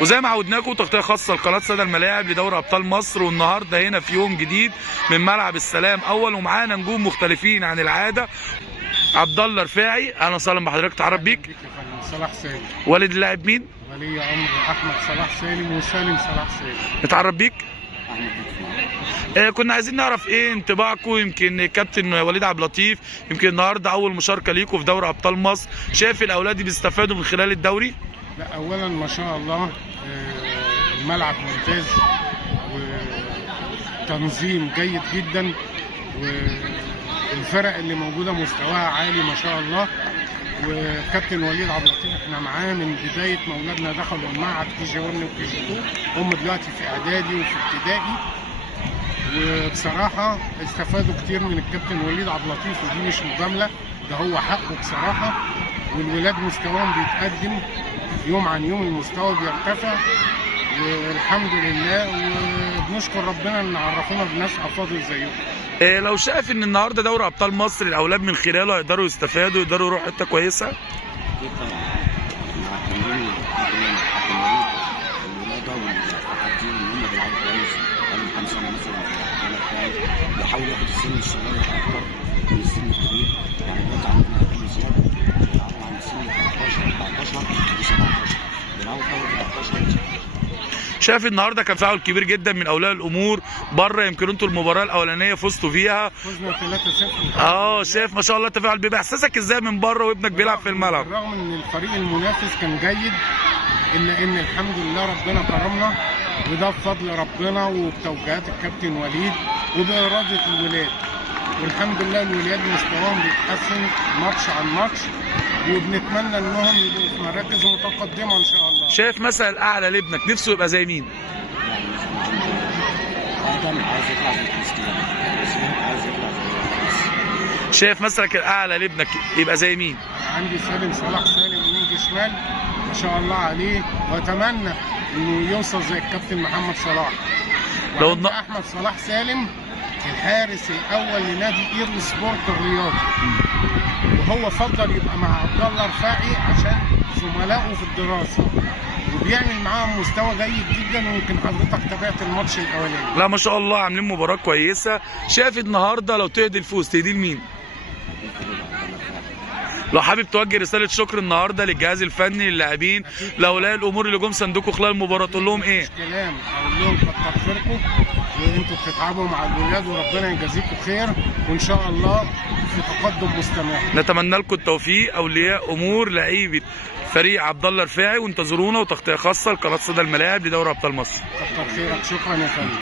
وزي ما عودناكم تغطيه خاصه لقناه سادة الملاعب لدوري ابطال مصر، والنهارده هنا في يوم جديد من ملعب السلام اول، ومعانا نجوم مختلفين عن العاده. عبد الله رفاعي، اهلا وسهلا بحضرتك، تعرف بيك. صلاح سالم. والد اللاعب مين؟ ولي امر احمد صلاح سالم وسالم صلاح سالم. نتعرف بيك. كنا عايزين نعرف ايه انطباعكم، يمكن كابتن وليد عبد اللطيف يمكن النهارده اول مشاركه ليكم في دوري ابطال مصر، شايف الاولاد بيستفادوا من خلال الدوري؟ لا اولا ما شاء الله الملعب ممتاز وتنظيم جيد جدا، والفرق اللي موجوده مستواها عالي ما شاء الله. وكابتن وليد عبد اللطيف احنا معاه من بدايه ما اولادنا دخلوا المعهد كي جي 1 وكي جي 2، هم دلوقتي في اعدادي وفي ابتدائي، وبصراحه استفادوا كتير من الكابتن وليد عبد اللطيف، ودي مش مجامله، ده هو حقه بصراحه. والولاد مستواهم بيتقدم يوم عن يوم، المستوى بيرتفع والحمد لله، وبنشكر ربنا ان عرفونا بناس افاضل زيهم. لو شايف ان النهارده دوري ابطال مصر الاولاد من خلاله يقدروا يستفادوا، يقدروا يروحوا حته كويسه؟ اكيد طبعا مع التمرين الولاده والتحدي ان هم بيلعبوا كويس بقالهم كام سنه مثلا في البلد بتاعي، بيحاولوا ياخدوا السن الصغير اكتر من السن الكبير. يعني دلوقتي عندنا اقل زياده بيلعبوا عن السن 13 14 و17، بيلعبوا في 14. شايف النهارده كان فاعل كبير جدا من اولياء الامور بره، يمكن انتوا المباراه الاولانيه فزتوا فيها، فزنا 3-0. شايف ما شاء الله التفاعل، بيبقى احساسك ازاي من بره وابنك بيلعب في الملعب؟ بالرغم ان الفريق المنافس كان جيد، الا ان الحمد لله ربنا كرمنا، وده بفضل ربنا وبتوجيهات الكابتن وليد وباراده الولاد، والحمد لله الولاد مستواهم بيتحسن ماتش عن ماتش، وبنتمنى انهم يبقوا في مراكز متقدمه ان شاء الله. شايف مثلا الاعلى لابنك نفسه يبقى زي مين؟ ادم عايز يطلع زي كريستيانو، عايز يطلع زي شايف مثلا الاعلى لابنك يبقى زي مين؟ عندي سالم صلاح سالم وينج شمال ما شاء الله عليه، واتمنى انه يوصل زي الكابتن محمد صلاح. لو احمد صلاح سالم الحارس الاول لنادي ايرو سبورت الرياضي، وهو فضل يبقى مع عبد الله رفاعي عشان زملائه في الدراسه، وبيعمل معاهم مستوى جيد جدا، ويمكن حضرتك تابعت الماتش الاولاني. لا ما شاء الله عاملين مباراه كويسه. شايف النهارده لو تهدي الفوز تهديه لمين؟ لو حابب توجه رساله شكر النهارده للجهاز الفني للاعبين لاولياء الامور اللي جم صندوقوا خلال المباراه، تقول لهم ايه؟ مش كلام، اقول لهم كتر خيركم، وانتوا بتتعبوا مع الولاد، وربنا يجازيكم خير، وان شاء الله في تقدم مستمر. نتمنى لكم التوفيق اولياء امور لعيبه فريق عبد الله رفاعي، وانتظرونا وتغطيه خاصه لقناه سادة الملاعب لدوري ابطال مصر. كتر خيرك، شكرا يا فندم.